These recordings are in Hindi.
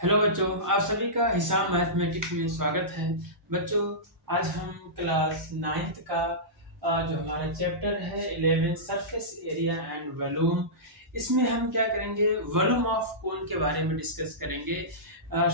हेलो बच्चों, आप सभी का हिसाब मैथमेटिक्स में स्वागत है। बच्चों, आज हम क्लास नाइन्थ का जो हमारा चैप्टर है 11 सरफेस एरिया एंड वॉल्यूम, इसमें हम क्या करेंगे, वॉल्यूम ऑफ कोन के बारे में डिस्कस करेंगे,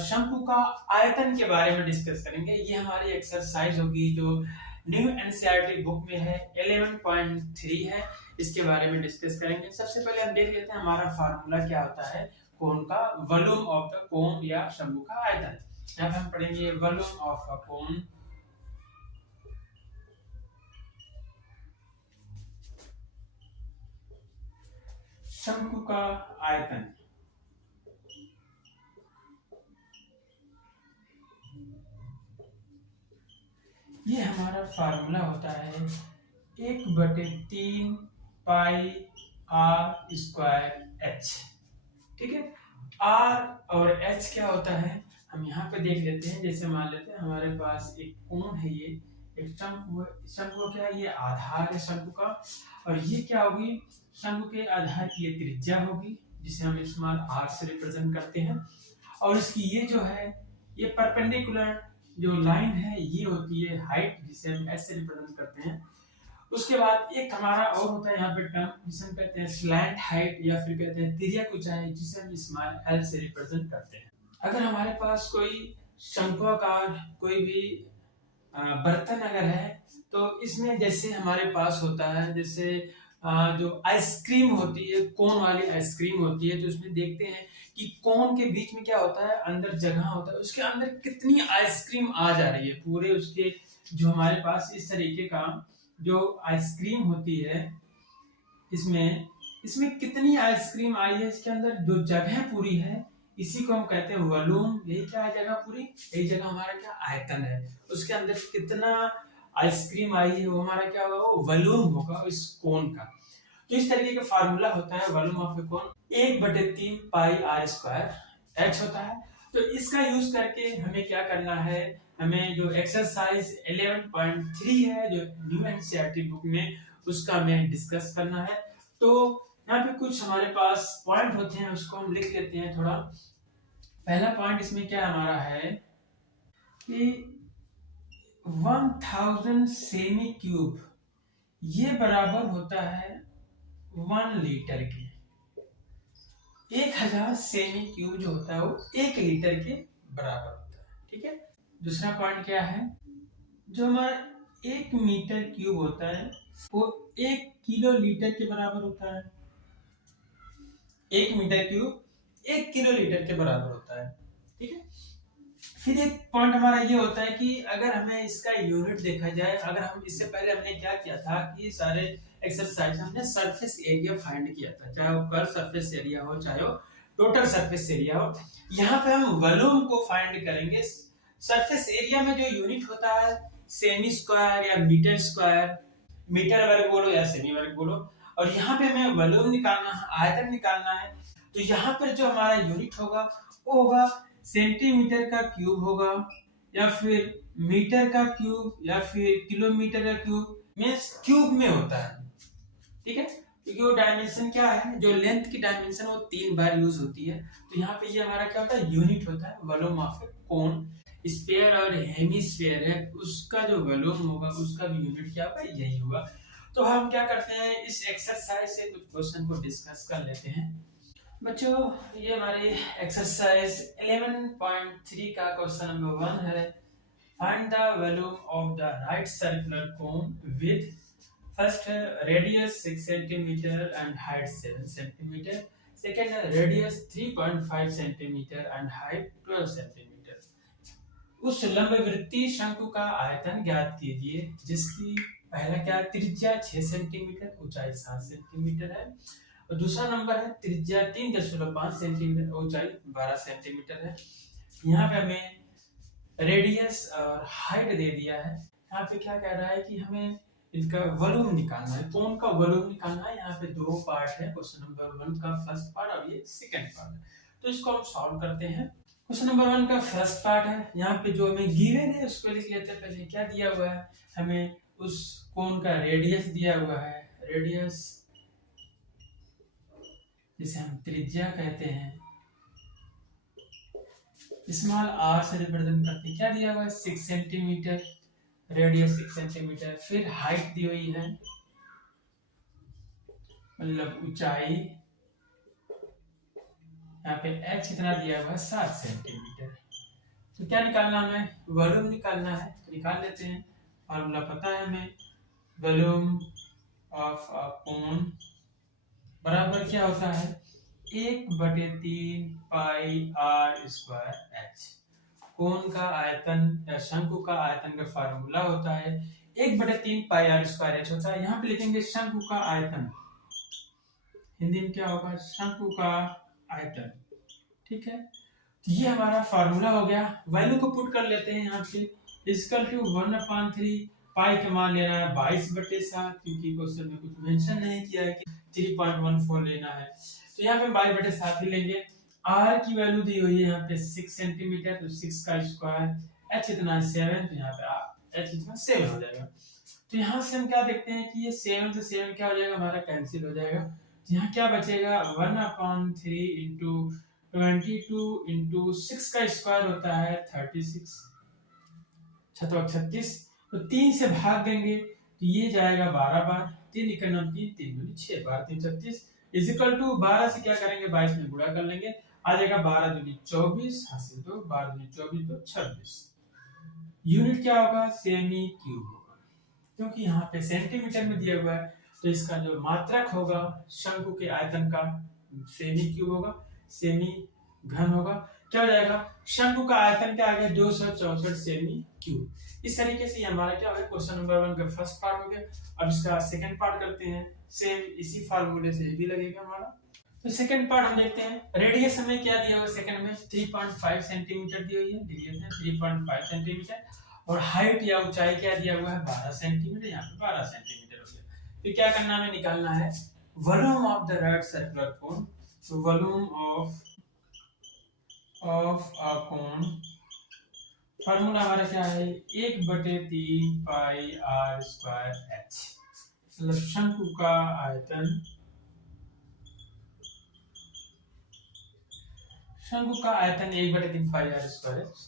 शंकु का आयतन के बारे में डिस्कस करेंगे। ये हमारी एक्सरसाइज होगी जो न्यू एनसीईआरटी बुक में है, 11.3 है। इसके बारे में डिस्कस करेंगे। सबसे पहले हम देख लेते हैं हमारा फार्मूला क्या होता है कोन का, वॉल्यूम ऑफ द कोन या शंकु का आयतन। यहाँ पे हम पढ़ेंगे वॉल्यूम ऑफ अ कोन, शंकु का आयतन। ये हमारा फार्मूला होता है 1/3 पाई आर स्क्वायर एच। ठीक है, आर और एच क्या होता है हम यहाँ पे देख लेते हैं। जैसे मान लेते हैं हमारे पास एक कोण है, ये एक शंकु है। शंकु क्या है, ये आधार है शंकु का, और ये क्या होगी, शंकु के आधार की ये त्रिज्या होगी जिसे हम इस्तेमाल आर से रिप्रेजेंट करते हैं। और इसकी ये जो है, ये परपेंडिकुलर जो लाइन है ये होती है हाइट, जिसे हम एस से रिप्रेजेंट करते हैं। उसके बाद एक हमारा और होता है यहाँ पे टर्म जिसे हम कहते हैं स्लैंट हाइट, या फिर कहते हैं तिर्यक ऊंचाई, जिसे हम स्मॉल एल से रिप्रेजेंट करते हैं। अगर हमारे पास कोई शंक्वाकार कोई भी बर्तन अगर है, तो इसमें जैसे हमारे पास होता है, जैसे जो आइसक्रीम होती है, कोन वाली आइसक्रीम होती है, तो उसमें देखते हैं कि कोन के बीच में क्या होता है, अंदर जगह होता है, उसके अंदर कितनी आइसक्रीम आ जा रही है, पूरे उसके जो हमारे पास इस तरीके का जो आइसक्रीम होती है, इसमें इसमें कितनी आइसक्रीम आई है, इसके अंदर जो जगह पूरी है, इसी को हम कहते हैं वॉल्यूम। यही क्या है, जगह पूरी, यही जगह हमारा क्या आयतन है। उसके अंदर कितना आइसक्रीम आई है वो हमारा क्या होगा, वो वॉल्यूम होगा इस कोन का। तो इस तरीके का फार्मूला होता है volume of a cone, 1/3 pi are square H होता है। तो इसका यूज करके हमें क्या करना है, हमें जो एक्सरसाइज 11.3 है जो न्यू एनसीईआरटी बुक में, उसका हमें डिस्कस करना है। तो यहाँ पे कुछ हमारे पास पॉइंट होते हैं, उसको हम लिख लेते हैं थोड़ा। पहला पॉइंट इसमें क्या हमारा है कि 1000 सेमी क्यूब ये बराबर होता है 1 लीटर के। 1000 सेमी क्यूब जो होता है वो 1 लीटर के बराबर होता है। ठीक है, दूसरा पॉइंट क्या है, जो हमारा 1 मीटर क्यूब होता है वो 1 किलो लीटर के बराबर होता है। 1 मीटर क्यूब 1 किलो लीटर के बराबर होता है। ठीक है, फिर एक पॉइंट हमारा ये होता है कि अगर हमें इसका यूनिट देखा जाए, अगर हम इससे पहले हमने क्या किया था कि सारे एक्सरसाइज हमने सरफेस एरिया फाइंड किया था, चाहे वो कर्व सरफेस एरिया हो चाहे वो टोटल सरफेस एरिया हो। यहाँ पे हम वॉल्यूम को फाइंड करेंगे। सरफेस एरिया में जो यूनिट होता है सेमी स्क्वायर या मीटर स्क्वायर, मीटर वर्ग बोलो या सेमी वर्ग बोलो, और यहाँ पे हमें वॉल्यूम निकालना है, आयतन निकालना है। तो यहाँ पर जो हमारा यूनिट होगा वो होगा सेंटीमीटर का क्यूब होगा, या फिर मीटर का क्यूब, या फिर किलोमीटर का क्यूब, मींस क्यूब में होता है। ठीक है, क्योंकि वो डायमेंशन क्या है, जो लेंथ की डायमेंशन वो 3 बार यूज होती है। तो यहाँ पे ये हमारा क्या होता है, यूनिट होता है volume of a cone. Sphere और हेमिस्फीयर है, उसका जो वॉल्यूम होगा उसका भी यूनिट क्या होगा, यही होगा। तो हम क्या करते हैं, इस एक्सरसाइज से कुछ क्वेश्चन को डिस्कस कर लेते हैं। बच्चों, ये हमारी एक्सरसाइज 11.3 का क्वेश्चन नंबर 1 है। Find the volume of the right circular cone with first radius 6 centimetre and height 7 centimetre, second radius 3.5 centimetre and height 12 centimetre. उस लंबवृत्तीय शंकु का आयतन ज्ञात कीजिए जिसकी पहला क्या, त्रिज्या 6 सेंटीमीटर, ऊंचाई 7 सेंटीमीटर है, और दूसरा नंबर है त्रिज्या 3.5 सेंटीमीटर, ऊंचाई 12 सेंटीमीटर है। यहाँ पे हमें रेडियस और हाइट दे दिया है। यहाँ पे क्या कह रहा है कि हमें इनका वॉल्यूम निकालना है, कोन का वॉल्यूम निकालना है। यहाँ पे 2 पार्ट है, क्वेश्चन नंबर 1 का फर्स्ट पार्ट और ये सेकंड पार्ट है। तो इसको हम सॉल्व करते हैं। क्वेश्चन नंबर 1 का फर्स्ट पार्ट है, यहाँ पे जो हमें गिवन है उसको लिख लेते हैं। पहले क्या दिया हुआ है, हमें उस कोन का रेडियस दिया हुआ है, रेडियस जिसे हम त्रिज्या कहते हैं, स्मॉल आर से रिप्रेजेंट करते हैं, क्या दिया हुआ है 6 सेंटीमीटर, रेडियस 6 सेंटीमीटर, फिर हाइट दी हुई है मतलब ऊंचाई, यहाँ पे h कितना दिया हुआ है 7 सेंटीमीटर। तो क्या निकालना हमें, वॉल्यूम निकालना है, तो निकाल लेते हैं। फॉर्मूला पता है हमें, वॉल्यूम ऑफ अ कोन बराबर क्या होता है 1/3 पाई आर स्क्वायर एच। कोन का आयतन या शंकु का आयतन का फार्मूला होता है 1/3 पाई आर स्क्वायर एच होता है। यहाँ पे लिखेंगे शंकु का आयतन, हिंदी में क्या होगा शंकु का आयतन, ठीक है। तो ये हमारा फार्मूला हो गया। वैल्यू को पुट कर लेते हैं यहाँ पे, इक्वल टू 1/3 पाई का मान लेना है 22/7, क्योंकि क्वेश्चन में कुछ मेंशन नहीं किया है कि 3.14 लेना है, तो यहाँ पे 22/7 ही लेंगे। आर की वैल्यू दी हुई है यहाँ पे 6 सेंटीमीटर, तो 6 का स्क्वायर, एच इतना 7, तो यहाँ पे एच इतना 7 हो जाएगा। तो यहाँ से हम क्या देखते हैं कि ये 7 से 7 क्या हो जाएगा हमारा कैंसिल हो जाएगा। यहाँ क्या बचेगा 1/3 इंटू 22 इंटू 6 का स्क्वायर होता है 36, 36, तो 3 से भाग देंगे तो ये जाएगा 12 बार, 3 इक्का 3, 3 दूनी 6 बार, 3 36 इज इक्वल टू 12 से क्या करेंगे 22 में गुणा कर लेंगे, आ जाएगा 12 दूनी 24, हासिल तो 12 दूनी 24 तो 26। यूनिट क्या होगा सेमी क्यूब होगा, क्योंकि यहाँ पे सेंटीमीटर में दिया हुआ है, तो इसका जो मात्रक होगा शंकु के आयतन का सेमी क्यूब होगा, सेमी घन होगा। क्या हो जाएगा शंकु का आयतन क्या आ गया 264 सेमी क्यूब। इस तरीके से हमारा क्या हो गया क्वेश्चन नंबर 1 का फर्स्ट पार्ट हो गया। अब इसका सेकंड पार्ट करते हैं, सेम इसी फार्मूले से भी लगेगा हमारा। तो सेकंड पार्ट हम देखते हैं, रेडियस हमें क्या दिया हुआ सेकंड में 3.5 सेंटीमीटर दी हुई है, लिख लेते हैं 3.5 सेंटीमीटर, और हाइट या ऊंचाई क्या दिया हुआ है 12 सेंटीमीटर, यहाँ पे 12 सेंटीमीटर हो गया। फिर क्या करना हमें निकालना है volume of the right circular cone. तो volume of a cone formula हमारा क्या है 1/3 पाई आर स्क्वायर एच, मतलब शंकु का आयतन, शंकु का आयतन 1/3 pi are square H.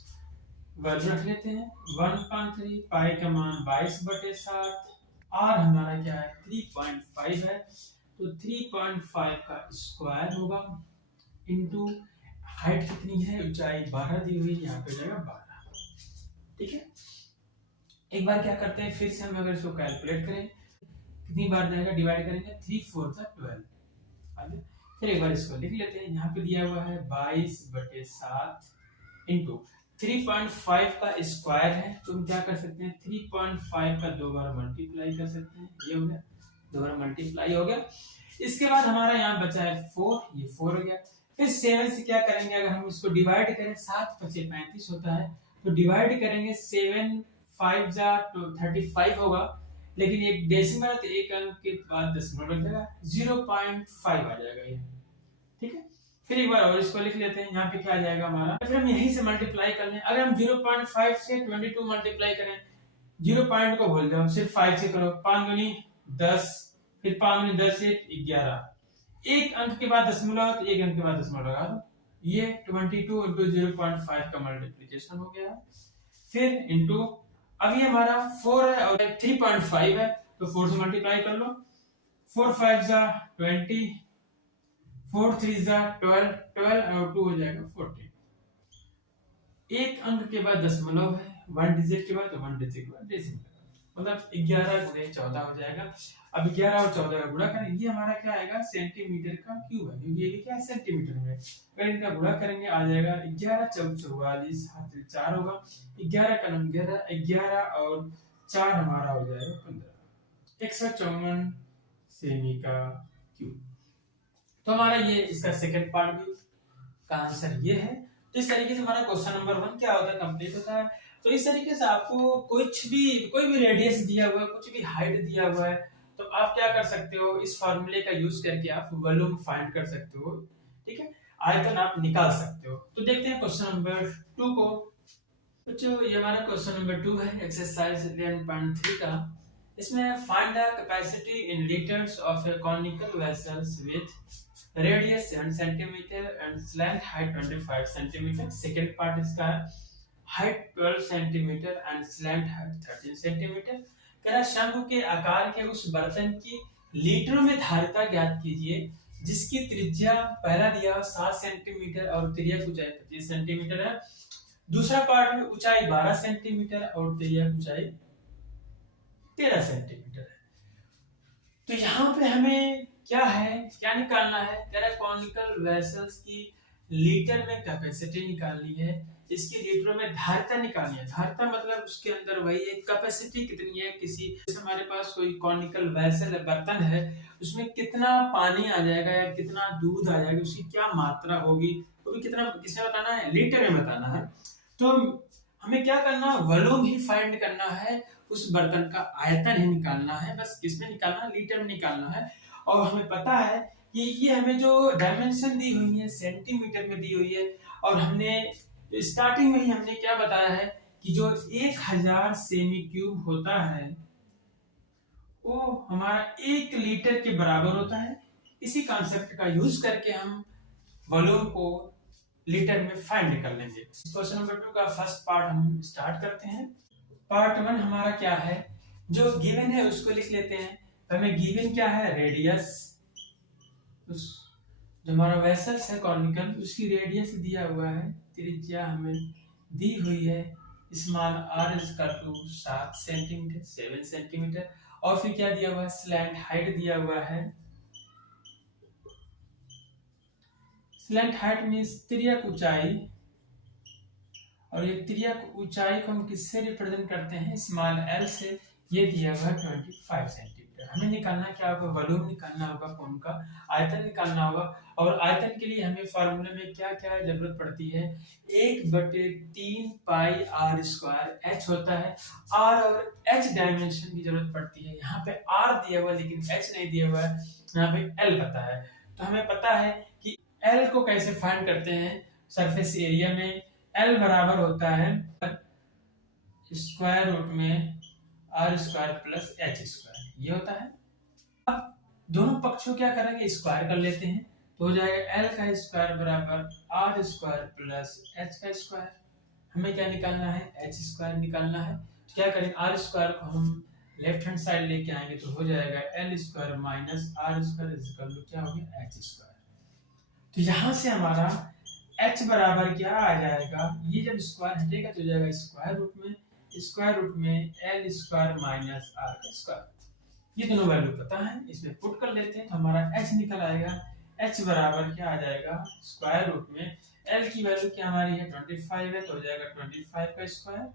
Value रख लेते हैं 1/3, पाई का मान 22/7, आर हमारा क्या है 3.5 है, तो 3.5 का स्क्वायर होगा इनटू हाइट कितनी है ऊंचाई 12 दी हुई, यहाँ पे जाएगा 12, ठीक है। एक बार क्या करते हैं फिर से हम अगर इसको कैलकुलेट करें कितनी बार जाएगा डिवाइड करेंगे 3 4 12, फिर एक बार इसको लिख लेते हैं। यहाँ पे दिया हुआ है 22/7 इंटू 3.5 का स्क्वायर है, तो हम क्या कर सकते हैं 3.5 का 2 बार मल्टीप्लाई कर सकते हैं, ये हो गया 2 बार मल्टीप्लाई हो गया। इसके बाद हमारा यहाँ बचा है 4, ये 4 हो गया। फिर 7 से क्या करेंगे अगर हम इसको डिवाइड करें 7 5 35 होता है, तो डिवाइड करेंगे 7 5 जा तो 35 होगा, लेकिन एक डेसिमल तो एक अंक के बाद दशमलव लग जाएगा 0.5 आ जाएगा ये, ठीक है। फिर एक बार और इसको लिख लेते हैं, यहाँ पे क्या आ जाएगा हमारा, फिर हम यहीं से मल्टीप्लाई कर लें। अगर हम 0.5 से 22 मल्टीप्लाई करें, 0 पॉइंट को भूल जाओ सिर्फ 5 से करो, 5 दूनी 10, फिर 5 दूनी 10 से 11, एक अंक के बाद दशमलव तो एक अंक के बाद दशमलव लगा दो, ये 22 इंटू 0.5 का मल्टीप्लिकेशन हो गया। फिर इंटू अब ये हमारा 4 है और 3.5 है, तो 4 से मल्टीप्लाई कर लो, 4 5 जा 20, 4 3 जा 12, 12 और 2 हो जाएगा 14। एक अंक के बाद दशमलव है, 1 डिजिट के बाद, तो 1 डिजिट के बाद डेसिमल, मतलब 11 गुणे 14 हो जाएगा। अब 11 और 14 का गुणा करें, ये हमारा क्या आएगा सेंटीमीटर का क्यूब है, क्योंकि ये क्या है सेंटीमीटर में। अगर इनका गुणा करेंगे आ जाएगा 11 4 44, हाथ 4 होगा, 11 का नम 11, 11 और 4 हमारा हो जाएगा 15, 154 सेमी का क्यूब। तो हमारा ये इसका सेकंड पार्ट भी का आंसर ये है। तो इस तरीके से हमारा क्वेश्चन नंबर 1 क्या होता है कंप्लीट होता है। तो इस तरीके से आपको कोई भी रेडियस दिया हुआ है, कुछ भी हाइट दिया हुआ है, तो आप क्या कर सकते हो इस फार्मूले का यूज करके आप वॉल्यूम फाइंड कर सकते हो, ठीक है, आयतन आप निकाल सकते हो। तो देखते हैं क्वेश्चन नंबर 2 को। तो ये हमारा क्वेश्चन नंबर 2 है एक्सरसाइज 11.3 का। इसमें find the capacity in litres of A conical vessels with radius 7 centimetre and slant height 25 centimetre. Second part इसका है height 12 centimetre and slant height 13 centimetre. कह रहा शंकु के आकार के उस बर्तन की लीटरों में धारिता ज्ञात कीजिए जिसकी त्रिज्या पहला दिया 7 सेंटीमीटर और तिर्यक ऊंचाई 25 सेंटीमीटर है। दूसरा पार्ट में ऊंचाई 12 सेंटीमीटर और तिर्यक ऊंचाई 13 सेंटीमीटर है। तो यहाँ पे हमें क्या निकालना है? कह रहा है कॉनिकल वेसल्स की लीटर में कैपेसिटी निकालनी है, इसकी लीटरों में धारिता निकालनी है। धारिता मतलब उसके अंदर वही है कैपेसिटी कितनी है। किसी हमारे पास कोई कॉनिकल वेसल है, बर्तन है, उसमें कितना पानी आ जाएगा या कितना दूध आ जाएगा, उसकी क्या मात्रा होगी, वो भी कितना किसे बताना है? लीटर में बताना है। तो हमें क्या करना है? वॉल्यूम ही फाइंड करना है, उस बर्तन का आयतन ही निकालना है। बस किसमें निकालना है? लीटर में निकालना है। और हमें पता है कि ये हमें जो डायमेंशन दी हुई है सेंटीमीटर में दी हुई है, और हमने स्टार्टिंग में ही हमने क्या बताया है कि जो 1000 सेमी क्यूब होता है वो हमारा 1 लीटर के बराबर होता है। इसी कॉन्सेप्ट का यूज करके हम वॉल्यूम को लीटर में फाइंड कर लेंगे। क्वेश्चन नंबर 2 का फर्स्ट पार्ट हम स्टार्ट करते हैं। पार्ट 1 हमारा क्या है? जो गिवन है उसको लिख लेते हैं। हमें गिवन क्या है? रेडियस, जो हमारा वेसल्स है कॉनिकल उसकी रेडियस दिया हुआ है, त्रिज्या हमें दी हुई है small r equal to 7 centimetre 7 centimetre. और फिर क्या दिया हुआ है? स्लैंट हाइट दिया हुआ है। स्लैंट हाइट मींस तिर्यक ऊंचाई, और ये तिर्यक ऊंचाई को हम किससे रिप्रेजेंट करते हैं? स्मॉल l से। ये दिया हुआ है 25 सेंटीमीटर। हमें निकालना क्या होगा? वॉल्यूम निकालना होगा, कौन का आयतन निकालना होगा। और आयतन के लिए हमें फार्मूले में क्या क्या जरूरत पड़ती है? 1/3 पाई r स्क्वायर h होता है। r और h डायमेंशन की जरूरत पड़ती है। यहाँ पे r दिया हुआ लेकिन h नहीं दिया हुआ है, यहाँ पे l पता है। तो हमें पता है कि l को कैसे फाइंड करते हैं? सरफेस एरिया में l बराबर होता है स्क्वायर रूट में r square plus h square, ये होता है। अब दोनों पक्षों क्या करेंगे? स्क्वायर कर लेते हैं, तो हो जाएगा l का स्क्वायर बराबर r स्क्वायर प्लस h का स्क्वायर। हमें क्या निकालना है? h स्क्वायर निकालना है। तो क्या करेंगे? r स्क्वायर को हम लेफ्ट हैंड साइड लेके आएंगे तो हो जाएगा l square minus r square equal to क्या हो गया? h square. तो यहाँ से हमारा h बराबर क्या आ जाएगा? ये जब स्क्वायर हटेगा तो हो जाएगा स्क्वायर रूट में l स्क्वायर माइनस r का स्क्वायर। ये दोनों वैल्यू पता है, इसमें पुट कर लेते हैं तो हमारा h निकल आएगा। h बराबर क्या आ जाएगा? स्क्वायर रूट में l की वैल्यू क्या हमारी है? 25 है, तो हो जाएगा 25 का स्क्वायर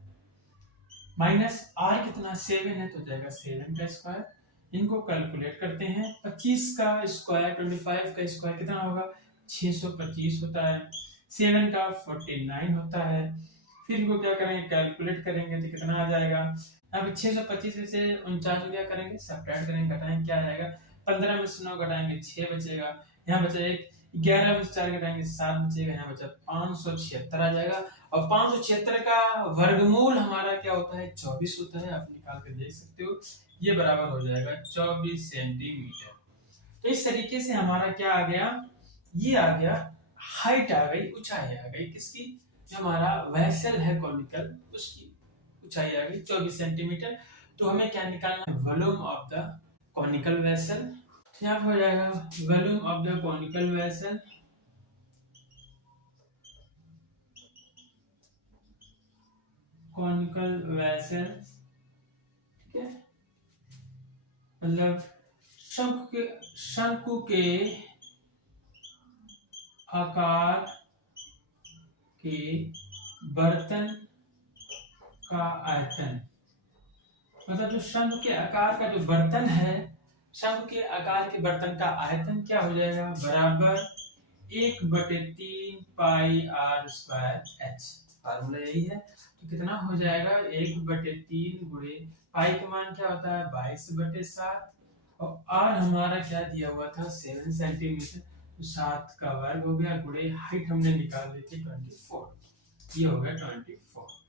माइनस r कितना? 7 है, तो हो जाएगा 7 का स्क्वायर। इनको कैलकुलेट करते हैं। 25 का स्क्वायर 25 का स्क्वायर कितना होगा? 625 होता है। 7 का 49 होता है। फिर इनको क्या करेंगे? कैलकुलेट करेंगे तो कितना आ जाएगा? यहाँ पे 625 में से 49 को क्या करेंगे? सब्ट्रैक्ट करेंगे, घटाएंगे, क्या आएगा? 15 में से 9 घटाएंगे 6 बचेगा। यहाँ बचा 1, 11 में से 4 घटाएंगे 7 बचेगा। यहाँ बचा 576 आ जाएगा। और 576 का वर्गमूल हमारा क्या होता है? 24 होता है। आप निकाल के देख सकते हो। ये बराबर हो जाएगा 24 सेंटीमीटर। तो इस तरीके से हमारा क्या आ गया? ये आ गया हाइट आ गई, ऊंचाई आ गई किसकी? जो हमारा वेसल है कॉनिकल उसकी ऊंचाई आ गई 24 सेंटीमीटर। तो हमें क्या निकालना है? Volume of the conical vessel. यहाँ हो जाएगा volume of the conical vessel ठीक है, मतलब शंकु के आकार के बर्तन का आयतन, मतलब जो शंकु के आकार का जो बर्तन है, शंकु के आकार के बर्तन का आयतन क्या हो जाएगा? बराबर 1/3 पाई r स्क्वायर h। फार्मूला यही है। तो कितना हो जाएगा? 1/3 गुणे पाई का मान क्या होता है? 22/7, और r हमारा क्या दिया हुआ था? 7 सेंटीमीटर, तो 7 का वर्ग हो गया गुणे हाइट हमने निकाल ली थी 24, ये हो गया 24।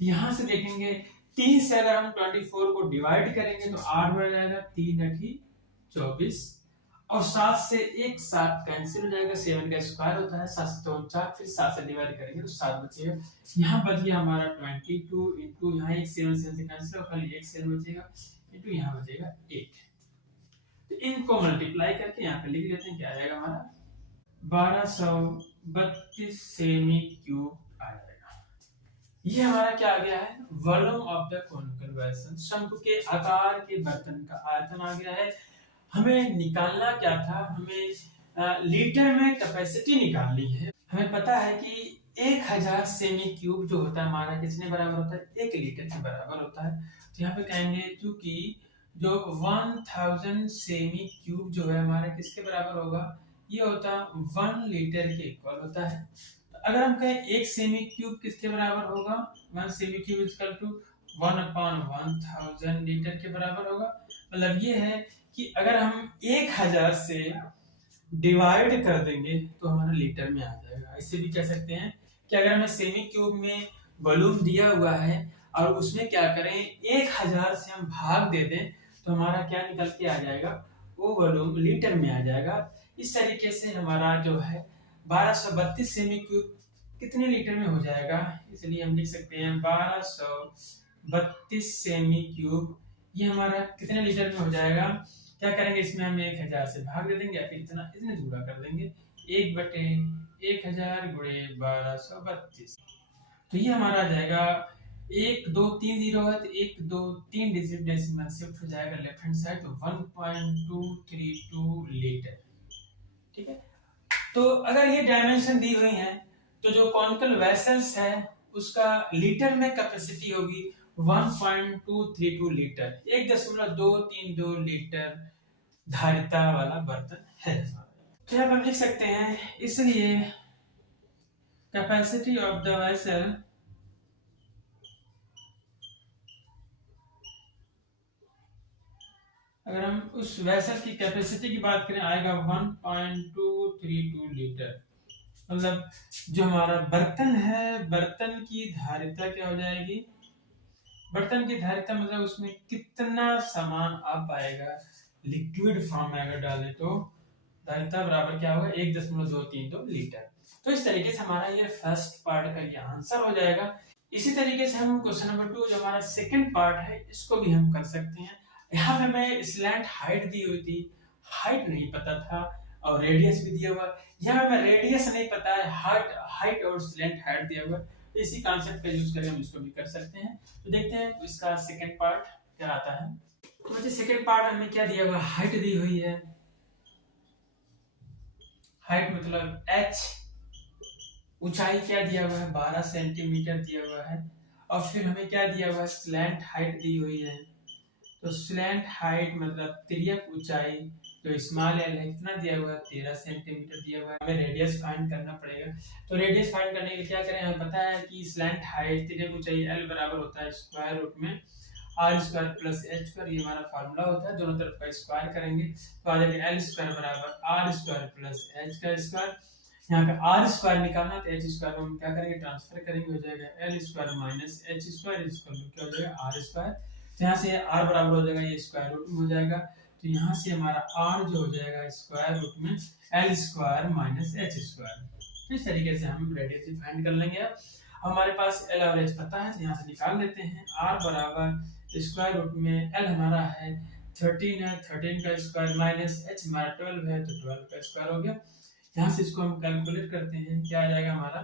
तो यहाँ से देखेंगे 3 से अगर हम 24 को डिवाइड करेंगे तो 8 बढ़ जाएगा, 3 8 24, और 7 से एक 7 कैंसिल हो जाएगा, 7 का स्क्वायर होता है 7 से 2 4, फिर 7 से डिवाइड करेंगे तो 7 बचेगा। यहाँ बच गया हमारा 22 इंटू यहाँ एक 7 से कैंसिल हो, खाली एक 7 बचेगा इंटू यहाँ बचेगा 8। तो इनको मल्टीप्लाई करके यहाँ पे लिख लेते हैं, क्या आएगा हमारा 1232 सेमी क्यूब आ जाएगा। ये हमारा क्या आ गया है, volume of the conical vessel, शंकु के आकार के बर्तन का आयतन आ गया है। हमें निकालना क्या था, हमें लीटर में कैपेसिटी निकालनी है। हमें पता है कि 1000 सेमी क्यूब जो होता है हमारा किसने बराबर होता है, 1 लीटर के बराबर होता है। तो यहाँ पे कहेंगे क्योंकि जो 1000 सेमी क्यूब जो है हमारा किसके बराबर होगा, ये होता 1 लीटर के इक्वल होता है। तो अगर हम कहें 1 सेमी क्यूब किसके बराबर होगा, 1 सेमी क्यूब इक्वल टू 1/1000 लीटर के बराबर होगा। मतलब ये है कि अगर हम 1000 से डिवाइड कर देंगे तो हमारा लीटर में आ जाएगा। ऐसे भी कह सकते हैं कि अगर हमें सेमी क्यूब में वॉल्यूम दिया हुआ है और उसमें क्या करें 1000 से हम भाग दे दें तो हमारा क्या निकल के आ जाएगा, वो वॉल्यूम लीटर में आ जाएगा। इस तरीके से हमारा जो है 1232 सेमी क्यूब कितने लीटर में हो जाएगा, इसलिए हम लिख सकते हैं 1232 सेमी क्यूब ये हमारा कितने लीटर में हो जाएगा। क्या करेंगे, इसमें हम 1000 से भाग दे देंगे या फिर इतना इतने गुणा कर देंगे, 1/1000 गुणे 1232। तो ये हमारा आ जाएगा 1 2 3 0 है तो 1 2 3 डिजिट डेसिमल शिफ्ट हो जाएगा लेफ्ट हैंड साइड, तो 1.232 लीटर। ठीक है, तो अगर ये डायमेंशन दी हुई है तो जो कॉनिकल वेसल्स है उसका लीटर में कैपेसिटी होगी 1.232 लीटर, 1.232 लीटर धारिता वाला बर्तन है। तो यहाँ हम लिख सकते हैं, इसलिए कैपेसिटी ऑफ द वेसल अगर हम उस वेसल की कैपेसिटी की बात करें आएगा 1.232 लीटर। मतलब जो हमारा बर्तन है, बर्तन की धारिता क्या हो जाएगी, बर्तन की धारिता मतलब उसमें कितना सामान आ पाएगा लिक्विड फॉर्म में अगर डालें तो धारिता बराबर क्या होगा 1.232 लीटर। तो इस तरीके से हमारा ये फर्स्ट पार्ट का ये आंसर हो जाएगा। इसी तरीके से हम क्वेश्चन नंबर 2 जो हमारा सेकंड पार्ट है इसको भी हम कर सकते हैं। यहाँ पे हमें स्लैंट हाइट दी हुई थी, हाइट नहीं पता था और रेडियस भी दिया हुआ, यहाँ हमें रेडियस नहीं पता है, हाइट और स्लैंट हाइट दिया हुआ, तो इसी कॉन्सेप्ट का यूज करके हम इसको भी कर सकते हैं। तो देखते हैं इसका सेकंड पार्ट क्या आता है। तो मुझे सेकंड पार्ट हमें क्या दिया हुआ, हाइट दी हुई है, हाइट मतलब h, ऊंचाई क्या दिया हुआ है 12 सेंटीमीटर दिया हुआ है, और फिर हमें क्या दिया हुआ है स्लैंट हाइट दी हुई है। तो स्लैंट हाइट मतलब तिर्यक ऊंचाई जो स्मॉल एल है कितना दिया हुआ है 13 सेंटीमीटर दिया हुआ है। हमें रेडियस फाइंड करना पड़ेगा। तो रेडियस फाइंड करने के लिए क्या करें, हमें पता है कि स्लैंट हाइट तिर्यक ऊंचाई एल बराबर होता है स्क्वायर रूट में R square plus H square, ये हमारा फार्मूला होता है। दोनों तरफ का स्क्वायर करेंगे तो आ जाएगा एल स्क्वायर बराबर आर स्क्वायर प्लस एच का स्क्वायर। यहाँ का आर स्क्वायर निकालना तो एच स्क्वायर हम क्या करेंगे ट्रांसफर करेंगे, हो जाएगा L square minus H square क्या हो जाएगा आर स्क्वायर। तो यहाँ से r बराबर हो जाएगा ये स्क्वायर रूट में हो जाएगा, तो यहाँ से हमारा r जो हो जाएगा स्क्वायर रूट में L square minus H square. तो इस तरीके से हम रेडियस फाइंड कर लेंगे। अब हमारे पास एल और एच पता है तो यहाँ से निकाल लेते हैं। r बराबर स्क्वायर रूट में एल हमारा है 13 है, 13 का स्क्वायर माइनस एच हमारा 12 है तो 12 का स्क्वायर हो गया। यहाँ से इसको हम कैलकुलेट करते हैं, क्या आ जाएगा हमारा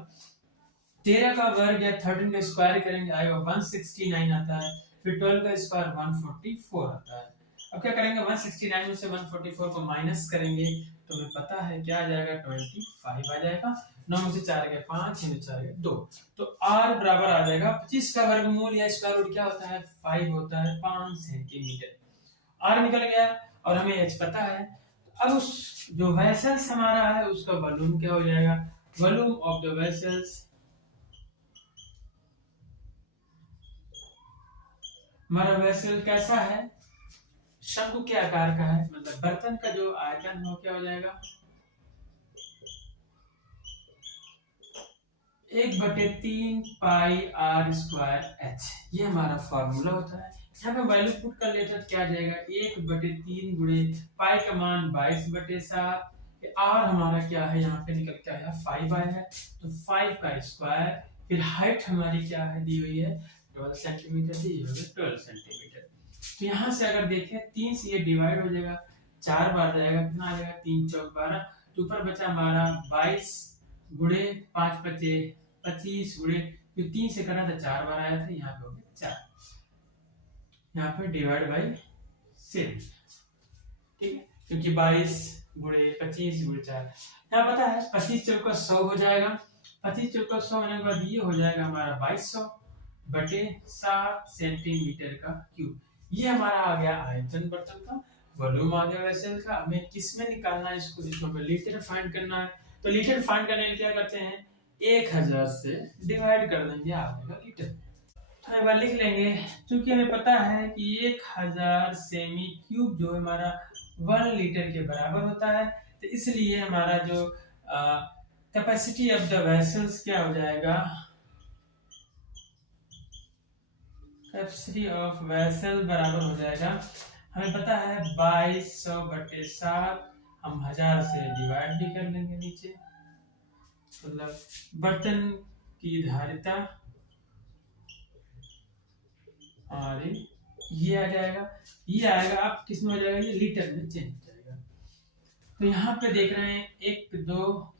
13 का वर्ग या 13 का स्क्वायर करेंगे आएगा 169 आता है, फिर 12 का स्क्वायर 144 आता है। अब क्या करेंगे 169 में से 144 को माइनस करेंगे तो हमें पता है क्या आ जाएगा 25 आ जाएगा। 9 में से 4 गए 5, 6 में 4 गए 2, तो r बराबर आ जाएगा 25 का वर्गमूल या स्क्वायर रूट क्या होता है 5 होता है 5 सेंटीमीटर। r निकल गया और हमें h पता है। अब उस जो वेसल्स हमारा है उसका वॉल्यूम क्या हो जाएगा, वॉल्यूम ऑफ द वेसल्स हमारा वेसल कैसा है, शंकु के आकार का है, मतलब बर्तन का जो आयतन हो क्या हो जाएगा 1/3 पाई r स्क्वायर h, ये हमारा फॉर्मूला होता है। यहाँ पे वैल्यू पुट कर लेते हैं तो क्या आ जाएगा 1/3 गुणे पाई का मान 22/7 और हमारा क्या है यहाँ पे निकल के आया 5 है तो 5 का स्क्वायर, फिर हाइट हमारी क्या है दी हुई है 12 सेंटीमीटर दी हुई है 12 सेंटीमीटर। तो यहाँ से अगर देखें 3 से ये डिवाइड हो जाएगा, 4 बार जाएगा, कितना आ जाएगा 3 चौक 12, तो ऊपर बचा हमारा 22 गुणे 5 बचे 25 गुणे, तो 3 से करना था 4 बार आया था, यहाँ पे हो गया 4, यहाँ पे डिवाइड बाई 7, ठीक है, क्योंकि 22 गुणे 25 गुणे 4, यहाँ पता है 25 चौका 100 हो जाएगा, 25 चौका 100 होने के बाद ये हो जाएगा हमारा 2200/7 सेंटीमीटर का क्यूब। ये हमारा आ गया आयतन बर्तन का, वॉल्यूम आ गया वेसल का। हमें किस में निकालना है इसको, इसमें लीटर फाइंड करना है। तो लीटर फाइंड करने के लिए क्या करते हैं 1000 से डिवाइड कर देंगे, आ जाएगा लीटर। तो एक बार लिख लेंगे, क्योंकि हमें पता है कि 1000 सेमी क्यूब जो हमारा 1 लीटर के बराबर होता है, तो इसलिए हमारा जो कैपेसिटी ऑफ द वेसल्स क्या हो जाएगा, कैपेसिटी ऑफ वेसल बराबर हो जाएगा, हमें पता है 2200/7, हम 1000 से डिवाइड भी कर लेंगे नीचे, मतलब बर्तन की धारिता और ये आ जाएगा, ये आएगा, अब किसमें हो जाएगा, ये लीटर में चेंज हो जाएगा। तो यहाँ पे देख रहे हैं 1 2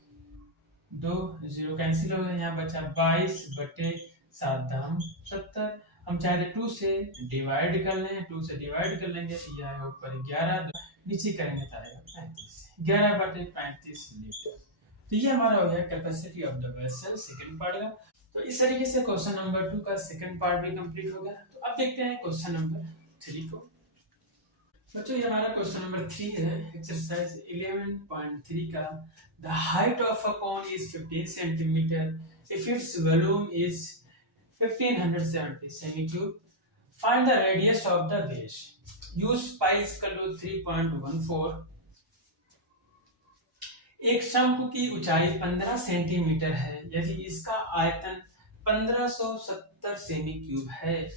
2 0 कैंसिल हो गया, यहाँ बचा 22/7 दाम 70, हम चाहे 2 से डिवाइड कर लें, 2 से डिवाइड कर लेंगे तो ये आएगा ऊपर 11, नीचे करेंगे तो आएगा 35, 11/35 लीटर। तो ये हमारा हो गया capacity of the vessel second part का। तो इस तरीके से क्वेश्चन नंबर 2 का सेकंड पार्ट भी कंप्लीट हो गया। तो अब देखते हैं क्वेश्चन नंबर 3 को। बच्चों ये हमारा क्वेश्चन नंबर 3 है, एक्सरसाइज 11.3 का। The height of a cone is 15 centimetre if its volume is 1570 सेमी cube, find the radius of the base, use pi equal to 3.14। एक शंकु की ऊंचाई 15 सेंटीमीटर है, यदि इसका आयतन 1570 सेमी क्यूब है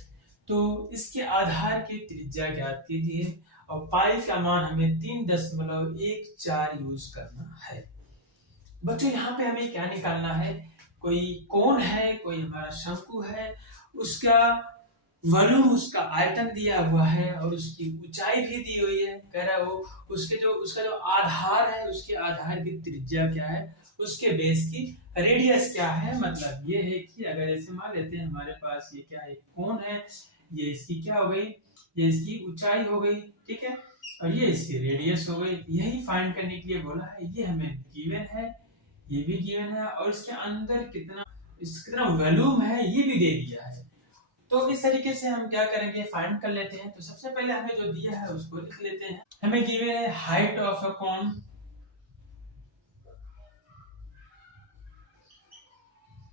तो इसके आधार की त्रिज्या ज्ञात कीजिए और पाई का मान हमें 3.14 यूज करना है। बच्चों यहाँ पे हमें क्या निकालना है, कोई कोण है, कोई हमारा शंकु है, उसका वॉल्यूम, उसका आयतन दिया हुआ है और उसकी ऊंचाई भी दी हुई है। कह रहा है वो उसका जो आधार है, उसके आधार की त्रिज्या क्या है, उसके बेस की रेडियस क्या है। मतलब ये है कि अगर ऐसे मान लेते हैं हमारे पास ये क्या है, कोण है, ये इसकी क्या हो गई, ये इसकी ऊंचाई हो गई, ठीक है, और ये इसकी रेडियस हो गई। यही फाइंड करने के लिए बोला है, ये हमें गिवन है, ये भी गिवन है, और इसके अंदर कितना वॉल्यूम है ये भी दे दिया है। तो इस तरीके से हम क्या करेंगे, फाइंड कर लेते हैं। तो सबसे पहले हमें जो दिया है उसको लिख लेते हैं। हमें गिवन है हाइट ऑफ अ कोन,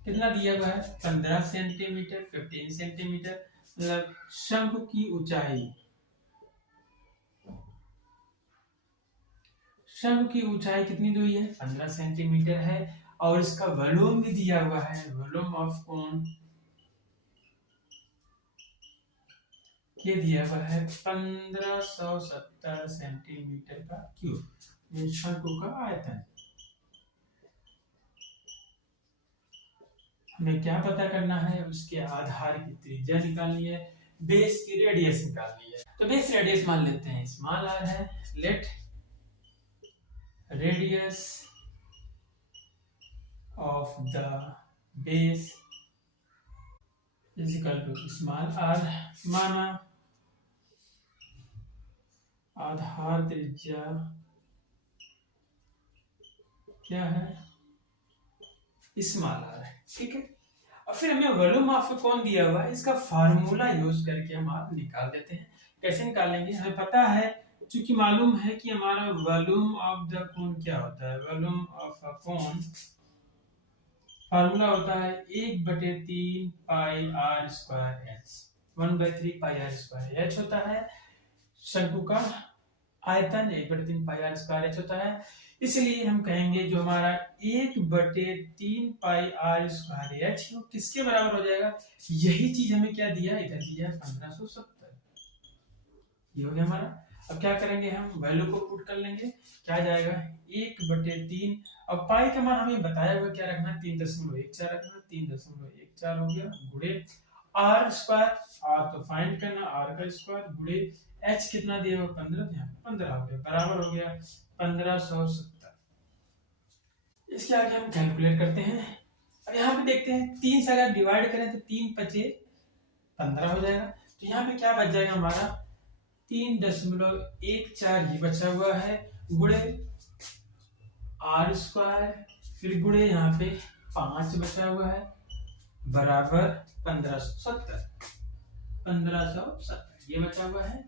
कितना दिया हुआ है 15 सेंटीमीटर, 15 सेंटीमीटर, मतलब शंकु की ऊंचाई, शंकु की ऊंचाई कितनी दी हुई है 15 सेंटीमीटर है, और इसका वॉल्यूम भी दिया हुआ है, वॉल्यूम ऑफ कोन ये दिया हुआ है 1570 सेंटीमीटर का क्यूब, ये शंकु का आयतन। हमें क्या पता करना है, उसके आधार की त्रिज्या निकालनी है, बेस की रेडियस निकालनी है। तो बेस रेडियस मान लेते हैं स्मॉल r है, let radius of the base is equal to small r, माना आधार त्रिज्या क्या है स्मॉल r है, ठीक है। और फिर हमें वॉल्यूम ऑफ कोन दिया हुआ है, इसका फार्मूला यूज करके हम आप निकाल देते हैं। कैसे निकालेंगे, हमें पता है, क्योंकि मालूम है कि हमारा वॉल्यूम ऑफ द कोन क्या होता है, volume of a cone formula होता है 1/3 pi are square h, 1/3 pi are square H होता है शंकु का आयतन, 1/3 पाई आर स्क्वायर एच होता है। इसलिए हम कहेंगे जो हमारा 1/3 पाई आर स्क्वायर एच किसके बराबर हो जाएगा, यही चीज हमें क्या दिया, इधर दिया 1570, ये हो गया हमारा। अब क्या करेंगे, हम वैल्यू को पुट कर लेंगे, क्या जाएगा 1/3। अब पाई का मान हमें बताया हुआ क्या रखना, 3.14 रखना, 3.14 हो गया गुणे आर स्क्वायर, आर तो फाइंड करना, आर का स्क्वायर गुणे एच कितना दिया हुआ 15, यहाँ 15 हो गया, बराबर हो गया 1570। इसके आगे हम कैलकुलेट करते हैं। अब यहाँ पे देखते हैं 3 से अगर डिवाइड करें तो 3 पचे 15 हो जाएगा। तो यहाँ पे क्या बच जाएगा हमारा 3.14 ये बचा हुआ है गुणे आर स्क्वायर, फिर गुणे यहाँ पे 5 बचा हुआ है बराबर 1570 ये बचा हुआ है।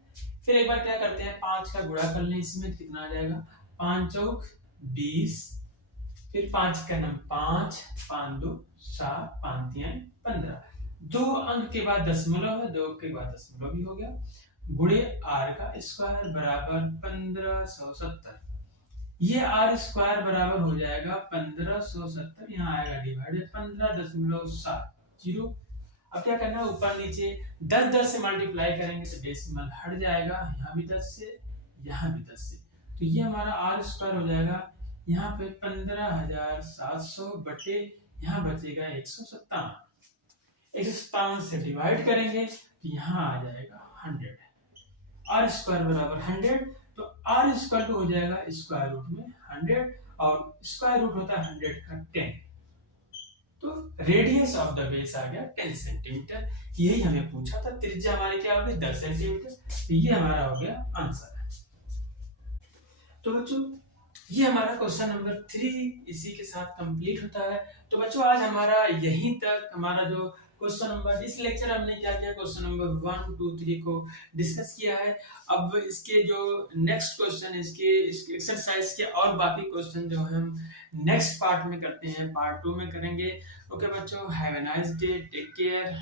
फिर एक बार क्या करते हैं 5 का गुणा कर लें, इसमें कितना आ जाएगा 5 चौक 20, फिर 5 का नाम 5, 5 2 7, 5 3 15, 2 अंक के बाद दशमलव है, 2 के बाद दशमलव भी हो गया गुणे आर का स्क्वायर बराबर 1570। ये आर स्क्वायर बराबर हो जाएगा 1570, यहाँ आएगा डिवाइडेड 15.70। अब क्या करना है ऊपर नीचे 10 से मल्टीप्लाई करेंगे तो डेसिमल हट जाएगा, यहाँ भी 10 से यहाँ भी 10 से, तो ये हमारा आर स्क्वायर हो जाएगा यहाँ पे 15,700 बटे यहाँ बचेगा 157 से डिवाइड करेंगे तो यहाँ आ जाएगा 100। आर स्क्वायर बराबर 100, तो आर स्क्वायर हो जाएगा स्क्वायर रूट में 100 और स्क्वायर रूट होता है 100 का 10, तो रेडियस ऑफ द बेस आ गया 10 सेंटीमीटर। यही हमें पूछा था, त्रिज्या हमारी क्या होगी 10 सेंटीमीटर, तो ये हमारा हो गया आंसर है। तो बच्चों ये हमारा क्वेश्चन नंबर 3 इसी के साथ कंप्लीट होता है। तो बच्चों आज हमारा यहीं तक हमारा जो क्वेश्चन नंबर, इस लेक्चर हमने क्या किया क्वेश्चन नंबर 1 2 3 को डिस्कस किया है। अब इसके जो नेक्स्ट क्वेश्चन है इसके एक्सरसाइज के और बाकी क्वेश्चन जो है हम नेक्स्ट पार्ट में करते हैं, पार्ट 2 में करेंगे। ओके बच्चों, have a nice day, take care.